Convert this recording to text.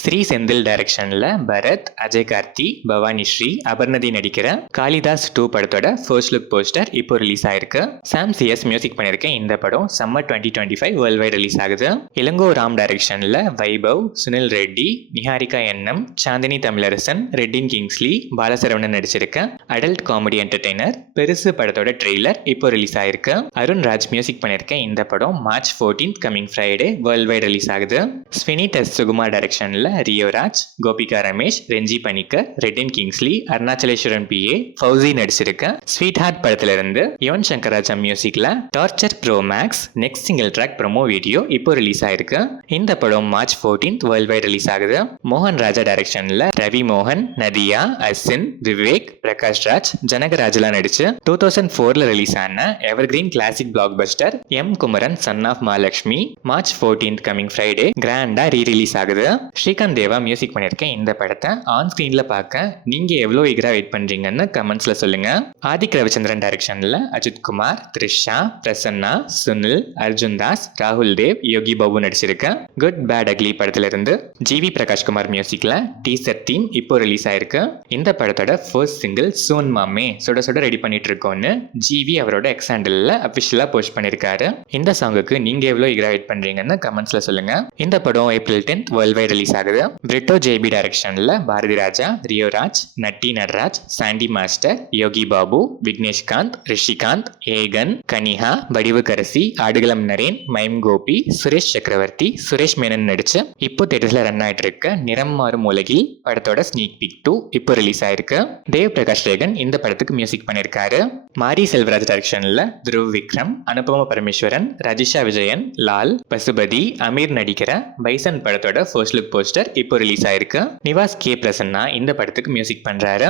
ஸ்ரீ செந்தில் டைரக்ஷன்ல பரத், அஜய் கார்த்தி, பவானி ஸ்ரீ, அபர்ணதி நடிக்கிற காளிதாஸ் 2 படத்தோட ஃபர்ஸ்ட் லுக் போஸ்டர் இப்போ ரிலீஸ் ஆயிருக்கு. சாம் சிஎஸ் மியூசிக் பண்ணிருக்க இந்த படம் சம்மர் 2025 வேர்ல்ட் வைட் ரிலீஸ் ஆகுது. இளங்கோ ராம் டைரக்ஷன்ல வைபவ், சுனில் ரெட்டி, நிஹாரிகா என்எம், சாந்தினி தமிழரசன், ரெட்டின் கிங்ஸ்லி, பாலசரவணன் நடிச்சிருக்க அடல்ட் காமெடி என்டர்டெய்னர் பெருசு படத்தோட ட்ரெய்லர் இப்போ ரிலீஸ் ஆயிருக்கு. அருண் ராஜ் மியூசிக் பண்ணிருக்க இந்த படம் March 14 coming Friday world wide release ஆகுது. ஸ்வினி டெஸ் சுகுமார் டைரக்ஷன்ல ரியோராஜ், கோபிகா ரமேஷ், ரெஞ்சி பனிக்கர், ரெட்டின் கிங்ஸ்லி, அருணாச்சலேஸ்வரன் PA, ஃபௌசி நடிச்சிருக்க ஸ்வீட் ஹார்ட் படத்துல இருந்து யுவன் சங்கர் ராஜா மியூசிக்ல torture bro max next single track promo video இப்போ ரிலீஸ் ஆயிருக்கு. இந்த படம் மார்ச் 14 வேர்ல்ட் வைட் ரிலீஸ் ஆகுது. மோகன் ராஜா டைரக்ஷன்ல ரவி மோகன், நதியா, அசின், விவேக், பிரகாஷ் ராஜ், ஜனகராஜ்லாம் நடிச்சு 2004ல ரிலீஸ் ஆன evergreen classic blockbuster M Kumaran son of Mahalakshmi March 14 coming Friday கிராண்டா ரீ-ரிலீஸ் ஆகுது. ஸ்ரீகாந்த் தேவா மியூசிக் பண்ணியிருக்கேன் இந்த படத்தை ஆன் ஸ்கிரீன்ல பார்க்க நீங்க எவ்வளோ ஈகரா வெயிட் பண்றீங்கன்னு கமெண்ட்ஸ்ல சொல்லுங்க. ஆதிக் ரவிச்சந்திரன் டைரக்ஷன்ல அஜித் குமார், த்ரிஷா, பிரசன்னா, சுனில், அர்ஜுன் தாஸ், ராகுல் Dev, Yogi Babu நடிச்சிருக்க good bad ugly படத்துல இருந்து ஜிவி பிரகாஷ்குமார் மியூசிக்ல டீசர் தீம் இப்போ ரிலீஸ் ஆயிருக்கு. இந்த படத்தோட ஃபர்ஸ்ட் சிங்கிள் சோன் மாமே சுட சுட ரெடி பண்ணிட்டு இருக்கோன்னு ஜிவி அவரோட எக்ஸ் ஹேண்டில்ல அபிஷியலா போஸ்ட் பண்ணிருக்காரு. இந்த சாங்குக்கு நீங்க எவ்வளோ ஈகரா வெயிட் பண்றீங்கன்னு கமெண்ட்ஸ்ல சொல்லுங்க. இந்த படம் ஏப்ரல் 10 வேர்ல்ட் வைட் ரிலீஸ் ஆகுது. பிரிட்டோ JB டைரக்ஷன்ல பாரதி ராஜா, ரியோராஜ், நட்டி நடராஜ், சாண்டி மாஸ்டர், யோகி பாபு, விக்னேஷ்காந்த், ரிஷிகாந்த், ஏகன், கனிஹா, வடிவுக்கரசி, ஆடுகளம் நரேன், மைம் கோபி, சுரேஷ் சக்கரவர்த்தி, சுரேஷ் மேனன் நடிச்சு இப்போ தேட்டர்ல ரன் ஆயிட்டு இருக்க நிறம் மாறும் உலகில் படத்தோட ஸ்னீக் பிக் 2 இப்போ ரிலீஸ் ஆயிருக்கு. தேவ் பிரகாஷ் ரேகன் இந்த படத்துக்கு மியூசிக் பண்ணிருக்காரு. மாரி செல்வராஜ் டைரக்ஷன்ல துருவ் விக்ரம், அனுபமா பரமேஸ்வரன், ரஜிஷா விஜயன், லால், பசுபதி, அமீர் நடிக்கிற பைசன் படத்தோட ஃபர்ஸ்ட் லுக் போஸ்டர் இப்போ ரிலீஸ் ஆயிருக்கு. நிவாஸ் கே பிரசன்னா இந்த படத்துக்கு மியூசிக் பண்றாரு.